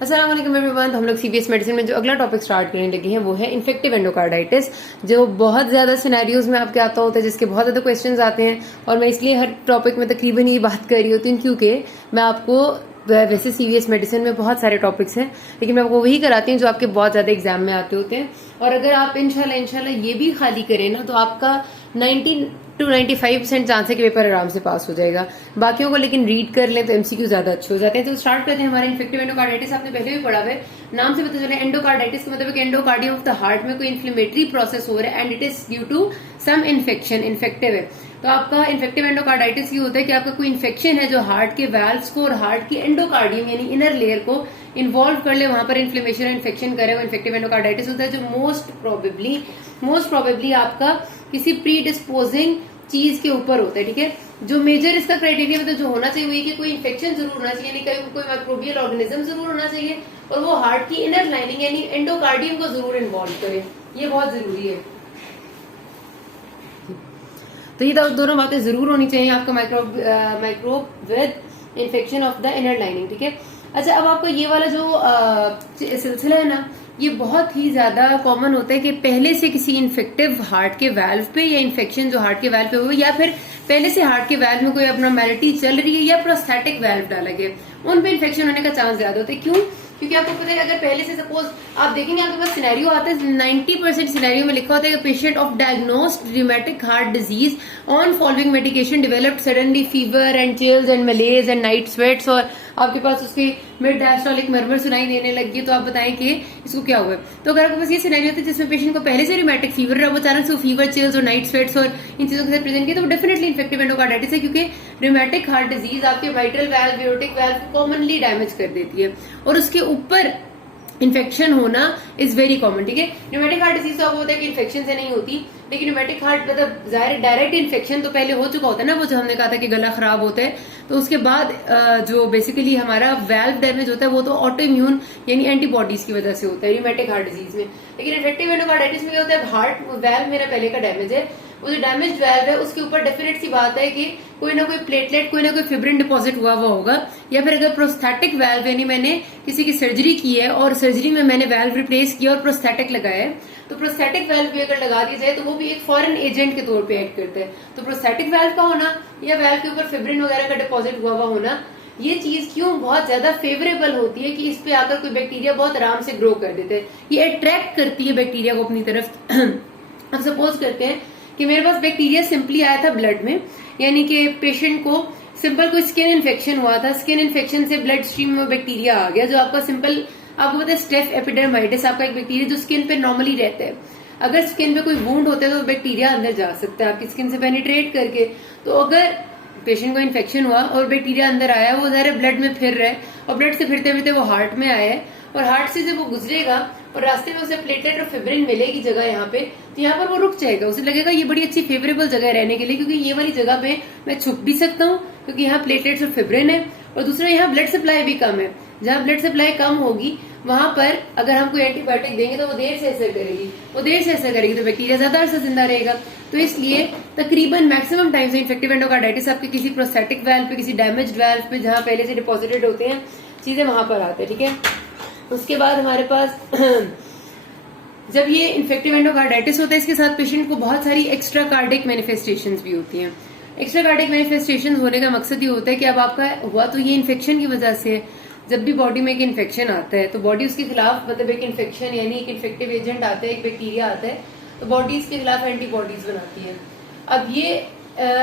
अस्सलाम वालेकुम एवरीवन। हम लोग सीबीएस मेडिसिन में जो अगला टॉपिक स्टार्ट करने लगे हैं वो है इन्फेक्टिव एंडोकार्डाइटिस, जो बहुत ज्यादा सिनेरियोज में आपके आता होता है, जिसके बहुत ज्यादा क्वेश्चंस आते हैं। और मैं इसलिए हर टॉपिक में तकरीबन ये बात कर रही होती हूँ क्योंकि मैं आपको वैसे सीबीएस मेडिसिन में बहुत सारे टॉपिक्स हैं, लेकिन मैं आपको वही कराती हूँ जो आपके बहुत ज्यादा एग्जाम में आते होते हैं। और अगर आप इंशाल्लाह ये भी खाली करें ना तो आपका 90 to 95% चांस है कि पेपर आराम से पास हो जाएगा। बाकियों को लेकिन रीड कर लें तो एमसीक्यू ज्यादा अच्छे हो जाते हैं। तो स्टार्ट करते हैं। हमारे इन्फेक्टिव एंडोकार्डाइटिस आपने पहले भी पढ़ा हुआ है, नाम से पता चला। एंडोकार्डाइटिस का मतलब एंडोकार्डियम ऑफ द हार्ट में कोई इन्फ्लेमेटरी प्रोसेस हो रहा है and it is due to some infection, infective है। तो आपका इन्फेक्टिव एंडोकार्डाइटिस ये होता है कि आपका कोई इन्फेक्शन है जो हार्ट के वैल्व्स को और हार्ट की एंडोकार्डियम यानी इनर लेयर को इन्वॉल्व कर ले, वहां पर इन्फ्लेमेशन और इन्फेक्शन करे, वो इन्फेक्टिव एंडोकार्डाइटिस होता है, जो मोस्ट प्रोबेबली आपका किसी प्री डिस्पोजिंग चीज के ऊपर होता है। ठीक है, जो मेजर इसका क्राइटेरिया मतलब जो होना चाहिए वही कि कोई इन्फेक्शन जरूर होना चाहिए, यानी कोई माइक्रोबियल ऑर्गेनिज्म जरूर होना चाहिए, और वो हार्ट की इनर लाइनिंग यानी एंडोकार्डियम को जरूर इन्वॉल्व करे। ये बहुत जरूरी है। तो ये दोनों बातें जरूर होनी चाहिए आपका microbe with infection of the inner lining. ठीक है, अच्छा, अब आपका ये वाला जो सिलसिला है ना, ये बहुत ही ज्यादा कॉमन होता है कि पहले से किसी इन्फेक्टिव हार्ट के वाल्व पे या इन्फेक्शन जो हार्ट के वाल्व पे हो, या फिर पहले से हार्ट के वाल्व में कोई अबनॉर्मैलिटी चल रही है या प्रोस्थेटिक वाल्व डाला गया, उन पे इन्फेक्शन होने का चांस ज्यादा होता है। क्यों? क्योंकि आपको पता है अगर पहले से सपोज आप देखेंगे आपके पास सिनेरियो आता है, 90% सिनेरियो में लिखा होता है कि patient of diagnosed rheumatic heart disease on following medication developed suddenly fever and chills and मलेज and night sweats, और आपके पास उसकी मिड डायस्टोलिक मर्मर सुनाई देने लगी, तो आप बताएं कि इसको क्या हुआ। तो अगर आपके पास ये सिनेरियो होता है जिसमें पेशेंट को पहले से रिमेटिक फीवर रहा, वो अचानक से फीवर, चिल्स और नाइट स्वेट्स और इन चीजों के साथ प्रेजेंट किया, तो डेफिनेटली इन्फेक्टिव एंडोकार्डाइटिस है, क्योंकि रिमेटिक हार्ट डिजीज आपके वाइटल वाल्व, एओर्टिक वाल्व को कॉमनली डैमेज कर देती है, और उसके ऊपर इन्फेक्शन होना इज वेरी कॉमन। ठीक है, न्यूमेटिक हार्ट डिजीज तो आपको होता है कि इन्फेक्शन से नहीं होती, लेकिन न्यूमेटिक हार्ट मतलब जाहिर डायरेक्ट इन्फेक्शन तो पहले हो चुका होता है ना, वो जो हमने कहा था कि गला खराब होता है, तो उसके बाद जो बेसिकली हमारा वाल्व डैमेज होता है वो तो ऑटो इम्यून यानी एंटीबॉडीज की वजह से होता है न्यूमेटिक हार्ट डिजीज में। लेकिन इन्फेक्टिव एंडोकार्डाइटिस में क्या होता है, हार्ट वाल्व मेरा पहले का डैमेज है, वो जो डैमेज वाल्व है उसके ऊपर डेफिनेट सी बात है कि कोई ना कोई प्लेटलेट, कोई ना कोई फिब्रिन डिपॉजिट हुआ होगा, या फिर अगर प्रोस्थेटिक वाल्व यानी मैंने किसी की सर्जरी की है और सर्जरी में मैंने वाल्व रिप्लेस किया और प्रोस्थेटिक लगाया है, तो प्रोस्थेटिक वाल्व भी अगर लगा दिया जाए तो वो भी एक फॉरेन एजेंट के तौर पे एक्ट करते हैं। तो प्रोस्थेटिक वाल्व का होना या वाल्व के ऊपर फिब्रिन वगैरह का डिपॉजिट हुआ होना, ये चीज क्यों बहुत ज्यादा फेवरेबल होती है कि इस पे आकर कोई बैक्टीरिया बहुत आराम से ग्रो कर देते हैं, ये अट्रैक्ट करती है बैक्टीरिया को अपनी तरफ। अब सपोज करते हैं कि मेरे पास बैक्टीरिया सिंपली आया था ब्लड में, यानी कि पेशेंट को सिंपल कोई स्किन इन्फेक्शन हुआ था, स्किन इन्फेक्शन से ब्लड स्ट्रीम में बैक्टीरिया आ गया, जो आपका सिंपल आपको पता है स्टेफ एपिडर्माइटिस आपका एक बैक्टीरिया जो स्किन पे नॉर्मली रहता है। अगर स्किन पे कोई वुंड होता है तो बैक्टीरिया अंदर जा सकता है आपकी स्किन से पेनिट्रेट करके। तो अगर पेशेंट को इन्फेक्शन हुआ और बैक्टीरिया अंदर आया, वो जरा ब्लड में फिर रहा है और ब्लड से फिरते फिरते वो हार्ट में आया है, और हार्ट से जब वो गुजरेगा और रास्ते में उसे प्लेटलेट और फिब्रिन मिलेगी जगह यहाँ पे, तो यहाँ पर वो रुक जाएगा, उसे लगेगा ये बड़ी अच्छी फेवरेबल जगह है रहने के लिए, क्योंकि ये वाली जगह पे मैं छुप भी सकता हूँ क्योंकि यहाँ प्लेटलेट्स और फिब्रिन है, और दूसरा यहाँ ब्लड सप्लाई भी कम है। जहाँ ब्लड सप्लाई कम होगी वहां पर अगर हम कोई एंटीबायोटिक देंगे तो वो देर से असर करेगी, तो बैक्टीरिया ज्यादा अरसा जिंदा रहेगा। तो इसलिए तकरीबन मैक्सिमम टाइम से इन्फेक्टिव एंडोकार्डाइटिस आपके किसी प्रोस्थेटिक वाल्व पे, किसी डैमेज्ड वाल्व पे जहां पहले से डिपॉजिटेड होते हैं चीजें, वहां पर आते हैं। ठीक है, उसके बाद हमारे पास जब ये इन्फेक्टिव एंडोकार्डाइटिस होता है, इसके साथ पेशेंट को बहुत सारी एक्स्ट्रा कार्डिक मैनिफेस्टेशंस भी होती हैं। एक्स्ट्रा कार्डिक मैनिफेस्टेशंस होने का मकसद ये होता है कि अब आपका हुआ तो ये इन्फेक्शन की वजह से, जब भी बॉडी में एक इन्फेक्शन आता है तो बॉडी उसके खिलाफ मतलब एक इन्फेक्शन यानी एक इन्फेक्टिव एजेंट आता है, एक बैक्टीरिया आता है, तो बॉडी इसके खिलाफ एंटीबॉडीज बनाती है। अब ये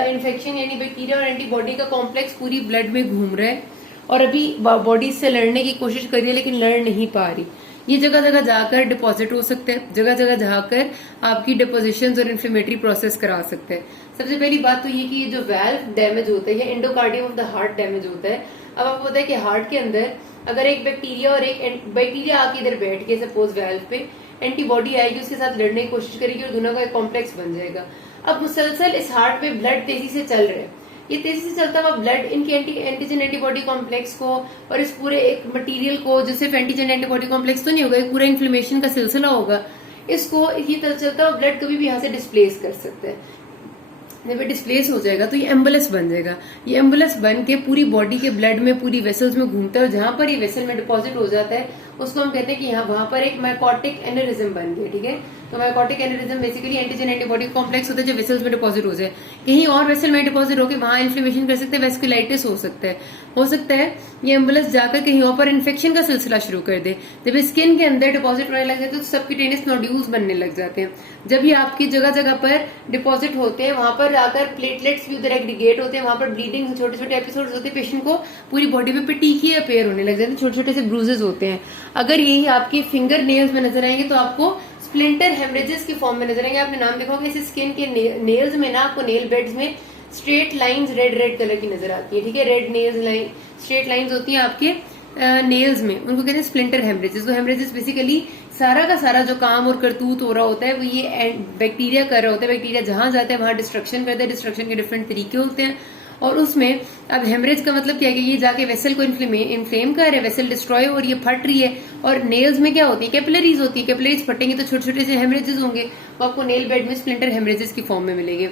इन्फेक्शन यानी बैक्टीरिया और एंटीबॉडी का कॉम्प्लेक्स पूरी ब्लड में घूम रहा है, और अभी बॉडी से लड़ने की कोशिश कर रही है लेकिन लड़ नहीं पा रही। ये जगह जगह जाकर डिपॉजिट हो सकते हैं, जगह जगह जाकर आपकी डिपोजिशन और इन्फ्लेमेटरी प्रोसेस करा सकते हैं। सबसे पहली बात तो ये कि ये जो वाल्व डैमेज होता है, ये endocardium of the heart damage होता है। अब आपको पता है कि हार्ट के अंदर अगर एक बैक्टीरिया और एक बैक्टीरिया आके इधर बैठ के सपोज वाल्व पे, एंटीबॉडी आएगी उसके साथ लड़ने की कोशिश करेगी और दोनों का एक कॉम्प्लेक्स बन जाएगा। अब मुसलसल इस हार्ट पे ब्लड तेजी से चल रहा है, ये तेजी से चलता हुआ ब्लड इनके एंटीजन एंटीबॉडी कॉम्प्लेक्स को और इस पूरे एक मटेरियल को, जो सिर्फ एंटीजन एंटीबॉडी कॉम्प्लेक्स तो नहीं होगा, एक पूरा इन्फ्लेमेशन का सिलसिला होगा, इसको ये चलता हुआ ब्लड कभी भी यहाँ से डिस्प्लेस कर सकता है। जब ये डिस्प्लेस हो जाएगा तो ये एम्बुलस बन जाएगा। ये एम्बुलस बन के पूरी बॉडी के ब्लड में, पूरी वेसल्स में घूमता है, और जहां पर ये वेसल में डिपॉजिट हो जाता है उसको हम कहते हैं कि यहाँ वहां पर एक माइकोटिक एनेरिज्म बन गया। ठीक है, तो mycotic aneurysm basically antigen antibody complex होता है जो वेसल्स में डिपॉजिट हो जाए। कहीं और वेसल में डिपॉजिट होकर वहां इन्फ्लेमेशन कर सकते हैं, वेस्कुलाइटिस हो सकता है ये एम्बुलस जाकर कहीं और पर इन्फेक्शन का सिलसिला शुरू कर दे। जब स्किन के अंदर डिपॉजिट होने लग जाते हैं तो सबक्यूटेनियस नोड्यूल्स बनने लग जाते हैं। जब ये आपकी जगह जगह पर डिपॉजिट होते हैं, वहां पर आकर प्लेटलेट्स भी उधर एग्रीगेट होते हैं, वहां पर ब्लीडिंग, छोटे छोटे एपिसोड्स होते हैं, पेशेंट को पूरी बॉडी पे पिटीकी अपेयर होने लग जाते हैं, छोटे छोटे से ब्रूजेस होते हैं। अगर यही आपके फिंगर नेल्स में नजर आएंगे तो आपको स्प्लिंटर हेमरेजेस के फॉर्म में नजर आएंगे। आपने नाम देखा होगा, इसे स्किन के नेल्स में ना आपको नेल बेड्स में स्ट्रेट लाइंस रेड कलर की नजर आती है। ठीक है, red nails line, straight lines होती हैं आपके नेल्स में, उनको कहते हैं स्प्लिंटर हेमरेजेस। तो हेमरेजेस बेसिकली सारा का सारा जो काम और करतूत हो रहा होता है वो ये बैक्टीरिया कर रहा होता है। बैक्टीरिया जहां जाता है वहां डिस्ट्रक्शन करता है। डिस्ट्रक्शन के डिफरेंट तरीके होते हैं, और उसमें अब हेमरेज का मतलब क्या है कि ये जाके वेसल को इन्फ्लेम कर रहा है, वेसल डिस्ट्रॉय हो रही है, फट रही है। और नेल्स में क्या होती है, कैपिलरीज होती है। कैपिलरीज फटेंगे तो छोटे छोटे से हेमरेजेस होंगे, वो आपको नेल बेड में स्प्लिंटर हेमरेजेस की फॉर्म में मिलेंगे।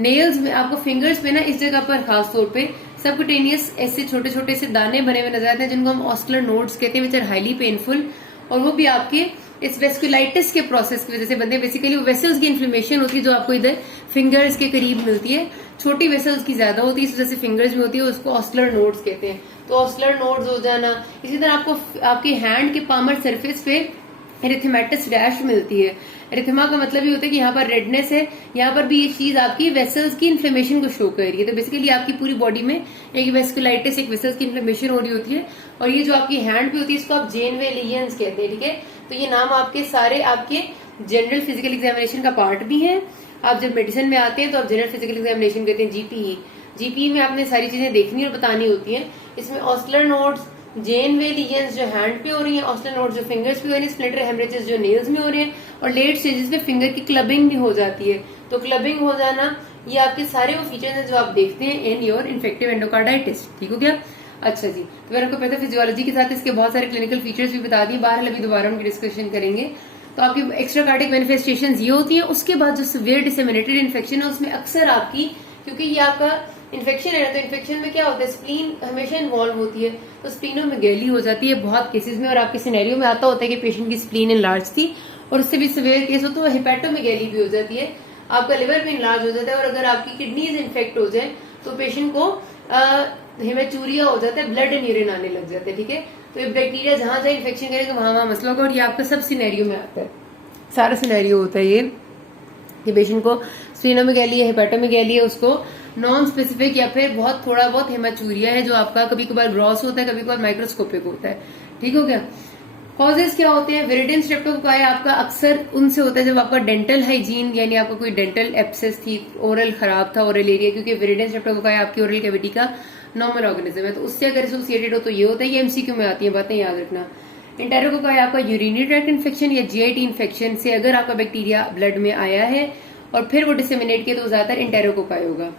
नेल्स में आपको फिंगर्स पे ना इस जगह पर खास तौर पे सबक्यूटेनियस ऐसे छोटे छोटे से दाने बने हुए नजर आते हैं जिनको हम ऑस्कुलर नोड्स कहते हैं, विच आर हाईली पेनफुल, और वो भी आपके इस वेस्कुलाइटिस के प्रोसेस की वजह से बनते हैं। बेसिकली वेसल्स की इन्फ्लेमेशन होती है जो आपको इधर फिंगर्स के करीब मिलती है। छोटी वेसल्स की ज्यादा होती है, इस वजह से फिंगर्स में होती है, उसको ऑस्कुलर नोड्स कहते हैं। तो ऑस्कुलर नोड्स हो जाना, इसी तरह आपको आपके हैंड के पामर सरफेस पे एरिथेमेटस रैश मिलती है। एरिथेमा का मतलब ये होता है कि यहाँ पर रेडनेस है, यहाँ पर भी ये चीज आपकी वेसल्स की इन्फ्लेमेशन को शो कर रही है। तो बेसिकली आपकी पूरी बॉडी में एक वेस्कुलाइटिस, एक वेसल्स की इन्फ्लेमेशन हो रही होती है, और ये जो आपकी हैंड पे होती है इसको आप जेनवे लीजन्स कहते हैं। ठीक है, तो ये नाम आपके सारे आपके जनरल फिजिकल एग्जामिनेशन का पार्ट भी है। आप जब मेडिसिन में आते हैं तो आप जनरल फिजिकल एग्जामिनेशन कहते हैं, जीपीई। जीपीई में आपने सारी चीजें देखनी और बतानी होती है। इसमें ऑस्कुलर नोड्स, जेनवे लीजन्स जो हैंड पे हो रही है, ऑस्कुलर नोड्स जो फिंगर्स पे हो रही है, स्प्लिंटर हेमरेजेस जो नेल्स में हो रहे हैं, और लेट स्टेजेस में फिंगर की क्लबिंग भी हो जाती है। तो क्लबिंग हो जाना, ये आपके सारे वो फीचर्स हैं जो आप देखते हैं इन योर इन्फेक्टिव एंडोकार्डाइटिस। ठीक हो गया? अच्छा जी, तो मैंने आपको पैथोफिजियोलॉजी के साथ इसके बहुत सारे क्लिनिकल फीचर्स भी बता दिए। बहरहाल अभी दोबारा उनकी डिस्कशन करेंगे। तो आपकी एक्स्ट्रा कार्डिक मैनिफेस्टेशन ये होती है। उसके बाद जो सिवियर डिसेमिनेटेड इन्फेक्शन है उसमें अक्सर आपकी, क्योंकि ये आपका इन्फेक्शन है ना, तो इन्फेक्शन में क्या होता है, स्प्लीन हमेशा इन्वॉल्व होती है, तो स्प्लीनों में गैली हो जाती है बहुत केसेस में। और आपके सिनेरियो में आता होता है कि पेशेंट की स्प्लीन इनलार्ज थी, और उससे भी सिवियर केस हो तो हेपेटोमेगैली भी हो जाती है, आपका लिवर भी इनलार्ज हो जाता है। और अगर आपकी किडनीज इन्फेक्ट हो जाए तो पेशेंट को हेमेचूरिया हो जाता है, ब्लड एंड यूरिन आने लग जाते हैं। ठीक है, तो ये बैक्टीरिया जहां जहां इन्फेक्शन करेगा वहां मसला होगा। और ये आपका सब सिनेरियो में आता है, सारा सिनेरियो होता है ये कि पेशेंट को स्प्लीनोमेगैली है, हेपेटोमेगैली है, उसको नॉन स्पेसिफिक या फिर बहुत थोड़ा बहुत हेमाचूरिया है जो आपका कभी कभार ग्रॉस होता है, कभी कभार माइक्रोस्कोपिक होता है। ठीक हो गया? कॉजेज क्या होते हैं? विरिडियम स्ट्रेप्टोकोकाई आपका अक्सर उनसे होता है जब आपका डेंटल हाइजीन, यानी आपका कोई डेंटल एब्सेस थी, ओरल खराब था, ओरल एरिया, क्योंकि विरिडियम स्ट्रेप्टोकोकाई आपकी ओरल कैविटी का नॉर्मल ऑर्गेनिज्म है, तो उससे अगर एसोसिएटेड हो तो ये होता है। ये एमसीक्यू में आती है बातें, याद रखना। एंटेरोकोकाई आपका यूरिनरी ट्रैक्ट इन्फेक्शन या जीआईटी इन्फेक्शन से अगर आपका बैक्टीरिया ब्लड में आया है और फिर वो डिसेमिनेट किया तो ज्यादातर एंटेरोकोकाई होगा।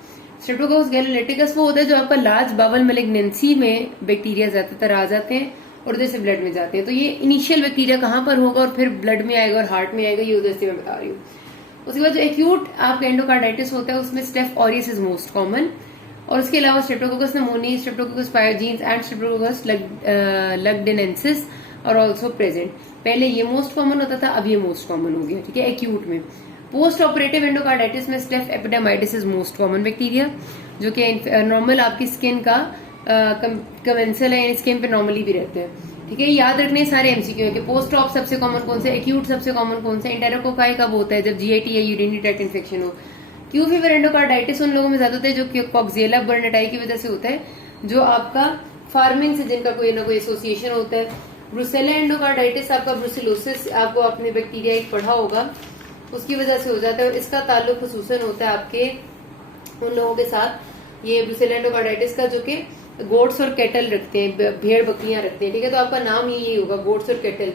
स्ट्रेप्टोकोकस गैलोलेटिकस वो होता है जो आपका लार्ज बावल मैलिग्नेंसी में बैक्टीरिया ज्यादातर आ जाते हैं और उधर से ब्लड में जाते हैं। तो ये इनिशियल बैक्टीरिया कहाँ पर होगा और फिर ब्लड में आएगा और हार्ट में आएगा, ये उधर से मैं बता रही हूँ। उसके बाद जो एक्यूट आपका एंडोकार्डाइटिस होता है उसमें staph aureus is most common, और उसके अलावा streptococcus pneumoniae, streptococcus pyogenes and streptococcus lugdunensis और ऑल्सो प्रेजेंट। पहले ये मोस्ट कॉमन होता था, अब ये मोस्ट कॉमन हो गया। ठीक है, एक्यूट में। पोस्ट ऑपरेटिव एंडोकार्डाइटिस में staph epidermidis is most common bacteria, जो कि नॉर्मल आपकी स्किन का कमेंसल है, स्किन पे नॉर्मली भी रहते हैं। ठीक है, याद रखने सारे एमसीक्यू है कि पोस्ट ऑप सबसे कॉमन कौन से, एक्यूट सबसे कॉमन कौन से, एंटेरोकोकाई कब होता है, जब जीआईटी या यूरिनरी ट्रैक्ट इन्फेक्शन हो। क्यू फीवर एंडोकार्डाइटिस उन लोगों में ज्यादा होता है जो कॉक्सियला बर्नेटाई की वजह से होता है, जो आपका फार्मिंग से जिनका कोई ना कोई एसोसिएशन होता है। ब्रुसेला एंडोकार्डाइटिस आपका ब्रुसिलोसिस, आपको अपने बैक्टीरिया एक पढ़ा होगा, उसकी वजह से हो जाता है, और इसका ताल्लुक खुसूसन होता है आपके उन लोगों के साथ, ये ब्रुसेला एंडोकार्डाइटिस का, जो कि गोट्स और कैटल रखते हैं, भेड़ बकरियां रखते हैं। ठीक है, तो आपका नाम यही होगा, गोट्स और कैटल।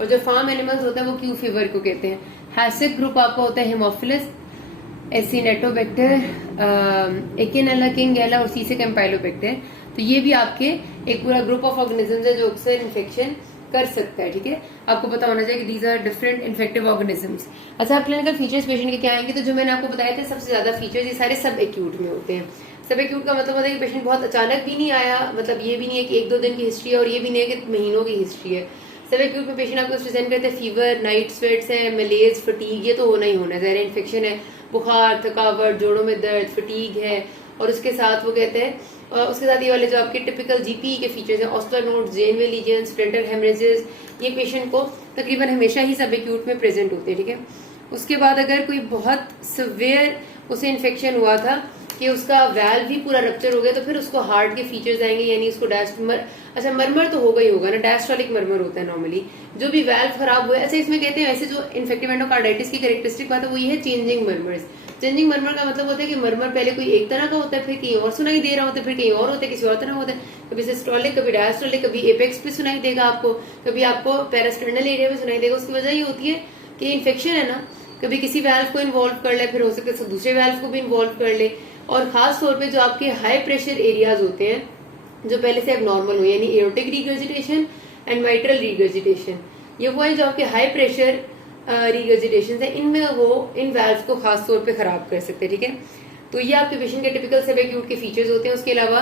और जो फार्म एनिमल्स होता है वो क्यू फीवर को कहते हैं। हैसिक ग्रुप आपका होता है हेमोफिलस, एसिनेटोबैक्टर, एकिनेला किंगेला और सीसे कैम्पाइलोबैक्टर। तो ये भी आपके एक पूरा ग्रुप ऑफ ऑर्गेनिजम्स है जो अक्सर इन्फेक्शन कर सकता है, ठीक है। आपको पता होना चाहिए कि these are different infective organisms. अच्छा, क्लिनिकल फीचर्स पेशेंट के क्या आएंगे, तो जो मैंने आपको बताया थे सबसे ज्यादा फीचर्स ये सारे सब एक्यूट में होते हैं। सब एक्यूट का मतलब होता है कि पेशेंट बहुत अचानक भी नहीं आया, मतलब ये भी नहीं है कि 1-2 दिन की हिस्ट्री है और ये भी नहीं है कि महीनों की हिस्ट्री है। सब एक्यूट में पेशेंट आपको प्रेजेंट करते हैं फीवर, नाइट स्वेट्स है, मलेज, फटीग, ये तो होना ही होना है, ज़ाहिर इन्फेक्शन है, बुखार, थकावट, जोड़ों में दर्द, फटीग है, और उसके साथ वो कहते हैं उसके साथ ये वाले जो आपके टिपिकल जीपी के फीचर्स हैं, Osler nodes, Janeway lesion, splinter haemorrhages, ये पेशेंट को तकरीबन हमेशा ही सब एक्यूट में प्रेजेंट होते हैं, ठीक है। उसके बाद अगर कोई बहुत सिवियर उसे इन्फेक्शन हुआ था कि उसका वैल्व भी पूरा रप्चर हो गया, तो फिर उसको हार्ट के फीचर्स आएंगे, यानी उसको अच्छा मरमर तो होगा ही होगा ना, डायस्टोलिक मरमर होता है नॉर्मली, जो भी वैल्व खराब हुआ है। अच्छा, इसमें कहते हैं वैसे जो इन्फेक्टिव एंडोकार्डाइटिस की कैरेक्टरिस्टिक बात है वो ये है चेंजिंग मरमर्स। चेंजिंग मरमर का मतलब होता है कि मरमर पहले कोई एक तरह का होता है, फिर कहीं और सुनाई दे रहा होता है, फिर कहीं और होता है, किसी और तरह होता है, कभी सिस्टोलिक, कभी डायस्टोलिक, कभी एपेक्स पे सुनाई देगा आपको, कभी आपको पैरास्टर्नल एरिया में सुनाई देगा। उसकी वजह ये होती है कि इन्फेक्शन है ना, कभी किसी वैल्व को इन्वॉल्व कर ले, फिर हो सकता है दूसरे वैल्व को भी इन्वॉल्व कर ले, और खास तौर पे जो आपके हाई प्रेशर एरियाज होते हैं जो पहले से अब नॉर्मल हो, यानी aortic regurgitation and mitral regurgitation, ये वो है जो आपके हाई प्रेशर रिगर्जिटेशन है, इनमें वो इन वैल्व को खास तौर पे खराब कर सकते हैं, ठीक है। तो ये आपके पेशेंट के टिपिकल सब एक्यूट के फीचर्स होते हैं। उसके अलावा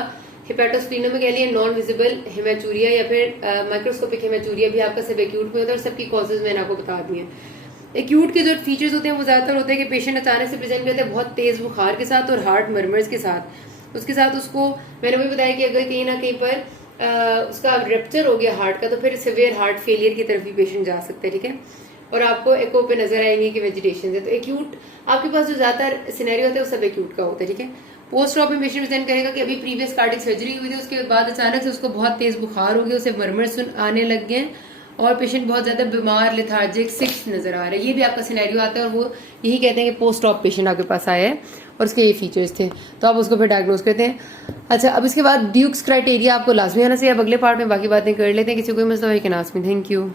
हिपेटोस्प्लीनोमेगाली, नॉन विजिबल हेमाचूरिया या फिर माइक्रोस्कोपिक हेमाचूरिया भी आपका सब एक्यूट में होता है, और सबकी कॉजेज मैंने आपको बता दी है। एक्यूट के जो फीचर्स होते हैं वो ज्यादातर होते हैं कि पेशेंट अचानक से प्रेजेंट करते हैं बहुत तेज बुखार के साथ और हार्ट मरमर्स के साथ। उसके साथ उसको मैंने भी बताया कि अगर कहीं ना कहीं पर उसका रप्चर हो गया हार्ट का, तो फिर सिवियर हार्ट फेलियर की तरफ भी पेशेंट जा सकता है, ठीक है। और आपको एको पे नजर आएंगे कि वेजिटेशन है। तो एक्यूट आपके पास जो ज्यादातर सिनेरियो होता है वो सब एक्यूट का होता है, ठीक है। पोस्ट ऑप में पेशेंट प्रेजेंट करेगा कि अभी प्रीवियस कार्डिक सर्जरी हुई थी, उसके बाद अचानक से उसको बहुत तेज बुखार हो गया, उसे मरमर्स आने लग गए और पेशेंट बहुत ज्यादा बीमार, लेथार्जिक, सिक नजर आ रहा है। ये भी आपका सिनेरियो आता है और वो यही कहते हैं कि पोस्ट ऑप पेशेंट आपके पास आया है और उसके ये फीचर्स थे, तो आप उसको फिर डायग्नोज करते हैं। अच्छा, अब इसके बाद ड्यूक्स क्राइटेरिया आपको लाजमी आना चाहिए। अब अगले पार्ट में बाकी बातें कर लेते हैं। किसी कोई मसला है कि नाज़ में। Thank you.